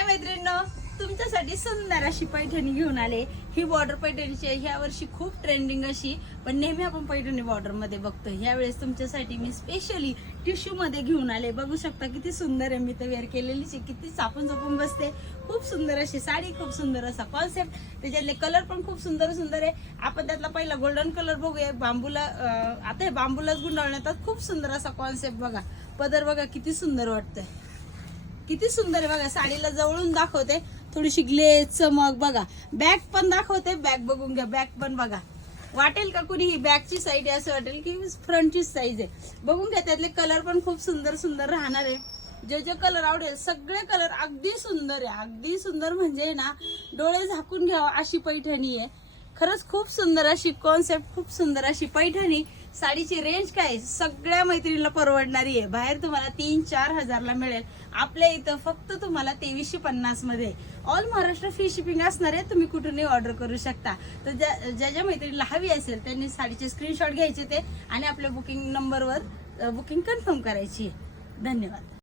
हाय मैत्रिणींनो, तुमच्यासाठी सुंदर अशी पैठणी घेऊन आले। ही बॉर्डर पैठणीची आहे, ह्या वर्षी खूप ट्रेंडिंग अशी, पण नेहमी आपण पैठणी बॉर्डर मध्ये बघतो। ह्यावेळेस तुमच्यासाठी मी स्पेशली टिश्यू मध्ये घेऊन आले। बघू शकता किती सुंदर आहे, मी तर वेअर केलेली आहे, किती चापून चापून बसते। खूप सुंदर अशी साडी, खूप सुंदर असा कॉन्सेप्ट, त्याच्यातले कलर पण खूप सुंदर सुंदर आहे। आपण त्यातला पहिला गोल्डन कलर बघूया, बांबूला आता हे बांबूलाच गुंडाळण्यात खूप सुंदर असा कॉन्सेप्ट बघा। पदर बघा किती सुंदर वाटतंय, किती सुंदर आहे बघा। साडीला जवळून दाखवते, थोडीशी ग्लेज चमक बघा। बॅग पण दाखवते, बॅग बघून घ्या, बॅग पण बघा। वाटेल का कुणी ही बॅगची साईड आहे असं वाटेल की फ्रंटची साईज आहे। बघून घ्या, त्यातले कलर पण खूप सुंदर सुंदर राहणार आहे। जे जे कलर आवडेल सगळे कलर अगदी सुंदर आहे, अगदी सुंदर म्हणजे ना डोळे झाकून घ्यावा अशी पैठणी आहे। खरंच खूप सुंदर अशी कॉन्सेप्ट, खूप सुंदर अशी पैठणी। साडीची रेंज काय सगळ्या मैत्रिणीला परवडणारी आहे। बाहेर तुम्हाला 3-4 हजारला मिळेल, आपल्या इथं फक्त तुम्हाला 2350 मध्ये। ऑल महाराष्ट्र फ्री शिपिंग असणार आहे, तुम्ही कुठूनही ऑर्डर करू शकता। तर ज्या मैत्रिणीला हवी असेल त्यांनी साडीचे स्क्रीनशॉट घ्यायचे ते आणि आपल्या बुकिंग नंबरवर बुकिंग कन्फर्म करायची आहे। धन्यवाद।